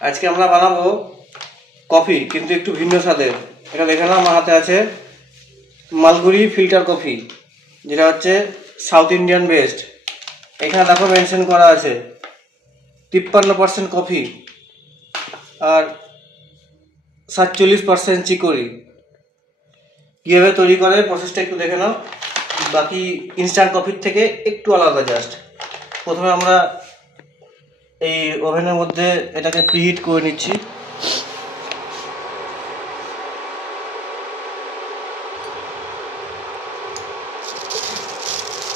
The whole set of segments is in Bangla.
আজকে আমরা বানাবো কফি, কিন্তু একটু ভিন্ন স্বাদের। এটা দেখে নাও, আমার হাতে আছে মালগুড়ি ফিল্টার কফি, যেটা হচ্ছে সাউথ ইন্ডিয়ান বেস্ট। এখানে দেখো মেনশন করা আছে 53% কফি আর 47% চিকরি। কীভাবে তৈরি করে প্রসেসটা একটু দেখে নাও। বাকি ইনস্ট্যান্ট কফির থেকে একটু আলাদা জাস্ট। প্রথমে আমরা এই ওভেনের মধ্যে এটাকে প্রিহিট করে নিচ্ছি।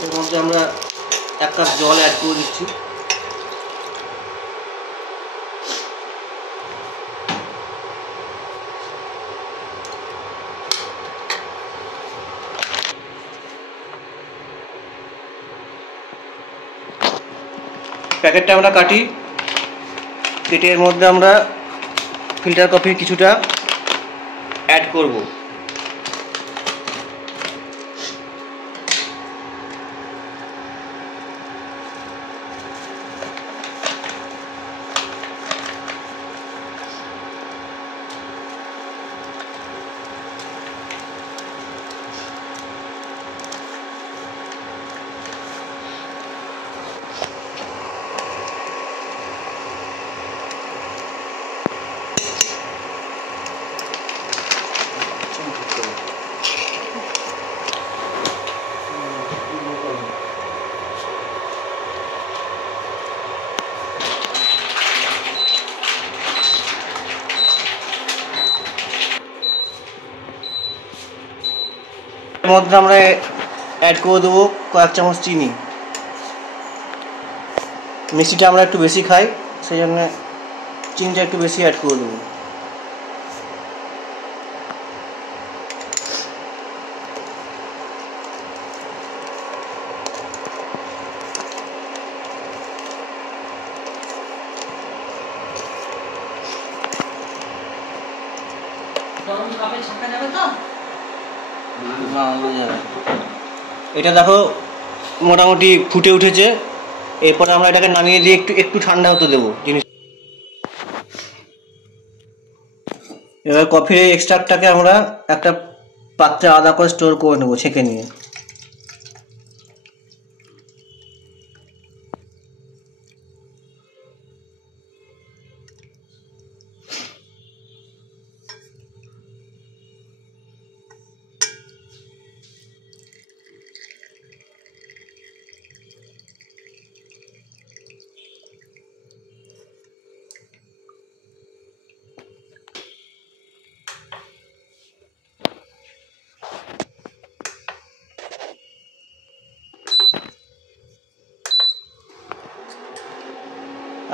এর মধ্যে আমরা 1 কাপ জল অ্যাড করে দিচ্ছি। প্যাকেটটা আমরা কাটি, কেটে এর মধ্যে আমরা ফিল্টার কফি কিছুটা অ্যাড করব। এর মধ্যে আমরা অ্যাড করে দেবো কয়েক চামচ চিনি। মিষ্টিটা আমরা একটু বেশি খাই, সেই জন্য চিনিটা একটু বেশি অ্যাড করে দেবো। এটা দেখো মোটামুটি ফুটে উঠেছে। এরপরে আমরা এটাকে নামিয়ে দিয়ে একটু একটু ঠান্ডা হতে দেবো জিনিস। এবার কফির এক্সট্রাক্টটাকে আমরা একটা পাত্রে আলাদা করে স্টোর করে নেবো ছেঁকে নিয়ে।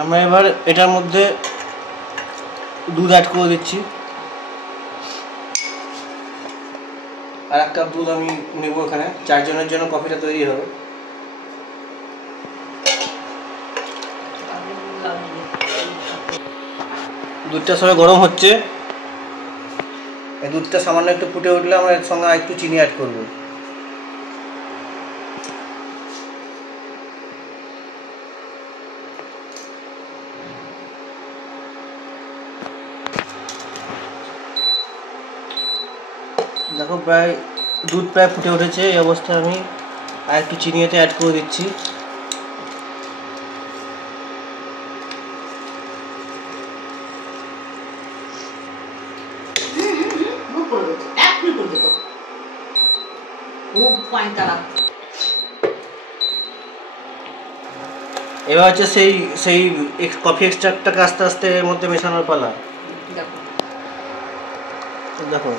আমরা এবার এটার মধ্যে দুধ অ্যাড করে দিচ্ছি। আর 1 কাপ দুধ আমি নেব এখানে, 4 জনের জন্য কফিটা তৈরি হবে। দুধটা সবাই গরম হচ্ছে। এই দুধটা সামান্য একটু ফুটে উঠলে আমরা এর সঙ্গে একটু চিনি অ্যাড করবো। দেখো দুধ প্রায় ফুটে উঠেছে। এই অবস্থায় আমি আর একটু চিনি এতে অ্যাড করে দিচ্ছি। এবার হচ্ছে সেই সেই কফি এক্সট্রাক্টটাকে আস্তে আস্তে এর মধ্যে মেশানোর পালা। দেখো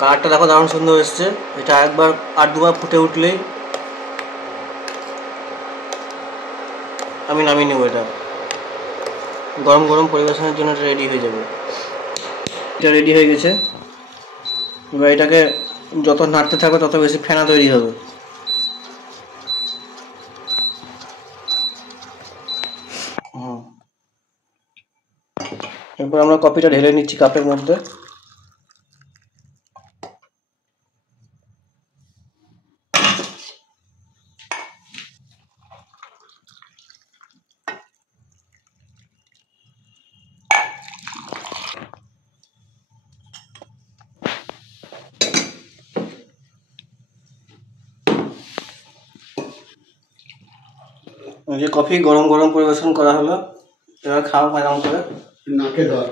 কালারটা দেখো দারুণ সুন্দর এসছে। এটা একবার আর দুবার ফুটে উঠলেই আমি নামিয়ে নেব। এটা গরম গরম পরিবেশনের জন্য এটা রেডি হয়ে যাবে। এটা রেডি হয়ে গেছে। এবার এটাকে যত নাড়তে থাকবে তত বেশি ফেনা তৈরি হবে। এরপর আমরা কফিটা ঢেলে নিচ্ছি কাপের মধ্যে। যে কফি গরম গরম পরিবেশন করা হলো, এবার খাও আরাম করে। নাকে ধর।